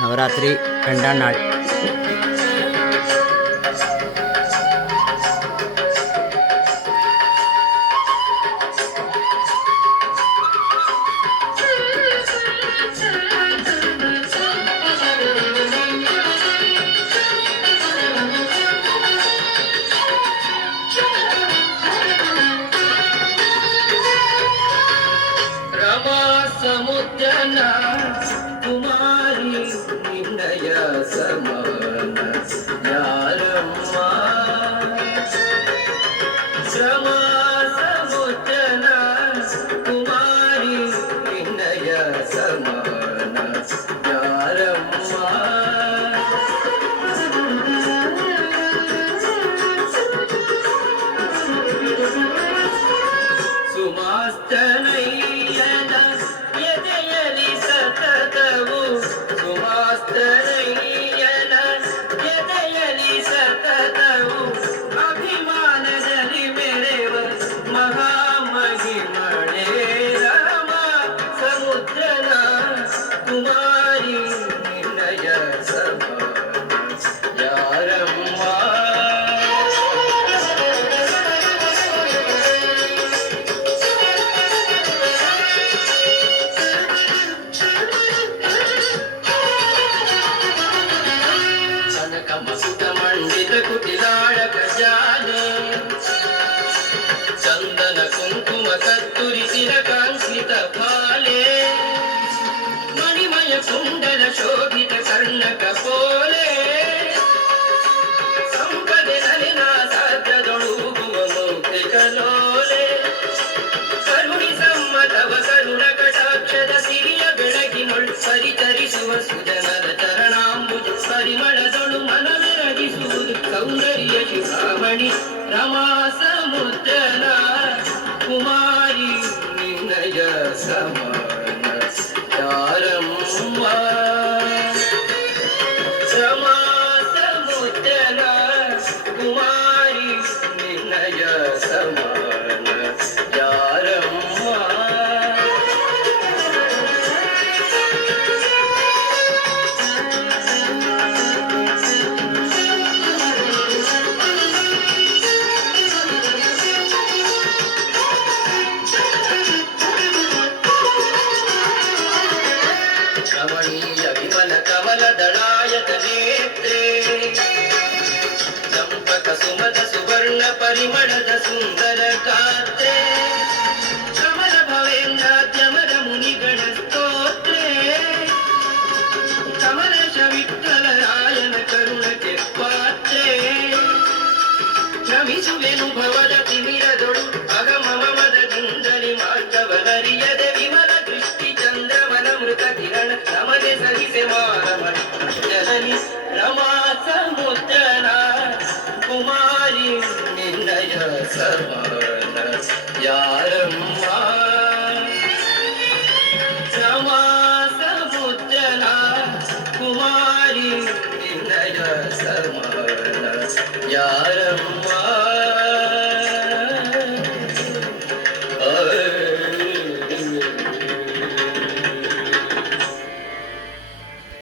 നവരാത്രി രണ്ടാം നാൾ. समुद्रन कुमारी निंदय समान यारम्मा श्रम समुद्रन कुमारी निंदय समान यारम्मा ಸುಮಾಸ್ತನಯ್ಯನ ಎದೆಯಲಿ ಸತತವು ಸುಮಾಸ್ತನಯ್ಯನ ಎದೆಯಲಿ ಸತತವು ಅಭಿಮಾನದಲ್ಲಿ ಮೆರೆವ ಮಹಾಮಹಿಮಳೆ ರಾಮ ಸಮುದ್ರನ ಕುಮಾರಿ ನಿನ್ನಯ ಸಮಾನ ಯಾರಮ್ಮ ಮಂಡಿತ ಕುಟಿಲಾಳಕ ಜಾನೆ ಚಂದನ ಕುಂಕುಮ ಕತ್ತುರಿ ತಿಲಕಾಂಕಿತ ಫಾಲೆ ಮಣಿಮಯ ಕುಂಡಲ ಶೋಭಿತ ಕರ್ಣಕ ಪೋಲೆ ಸಂಪದೆ ನಲಿನ ಸಾಧ್ಯದೊಳುಗುವ ಮೌಕ್ತಿಕ ಲೋಲೆ ಕರುಣಿ ಸಮ್ಮತವ ಕರುಣ ಕಟಾಕ್ಷದ ಸಿರಿಯ ಬೆಳಗಿನೊಳ್ ಪರಿಚರಿಸುವ ಸುಜನರ ಚರಣಾಂಬುಜ ಪರಿಮಳದೊಳು ಮನವೆರಗಿಸುವುದು ಸೌಂದರ್ಯ ಶಿಖಾಮಣಿ ರಮಾ ಸಮುದ್ರನ ಕುಮಾರಿ ನಿನ್ನಯ ಸಮಾನ ಯಾರಮ್ಮ ರಮಾ ಸಮುದ್ರನ ಕುಮಾರಿ ನಿನ್ನಯ ಸಮಾನ ಯಾರಮ್ಮ ರಮಣೀಯ ವಿಮಲ ಕಮಲ ದಳಾಯತ ನೇತ್ರೇ ಚಂಪಕ ಸುಮದ ಸುವರ್ಣ ಪರಿಮಳದ ಸುಂದರ ಗಾತ್ರೆ ಕಮಲ ಭವೇಂದ್ರಾದ್ಯಮರ ಮುನಿಗಣ ಸ್ತೋತ್ರೇ ಕಮಲೇಶ ವಿಠಲ ರಾಯನ ಕರುಣಕ್ಕೆ ಪಾತ್ರೇ ನಮಿಸುವೆನು ಭವದ ತಿಮಿರದೊಳು ಅಗಮಮದದಿಂದಲಿ ಮಾರ್ಗವನರಿಯದೆ ವಿಮಲ ದೃಷ್ಟಿ ಚಂದ್ರಮನ ಮೃತ ಕಿರಣ ನಮಗೆ ಸಹಿಸೆ ಮಾರಮಣಿ ಜನನಿ ರಮಾ ಸಮುದ್ರನ ಕುಮಾರಿ ನಿನ್ನಯ ಸಮಾನ ಯಾರಮ್ಮ ರಮಾ ಸಮುದ್ರನ ಕುಮಾರಿ ನಿನ್ನಯ ಸಮಾನ ಯಾರಮ್ಮ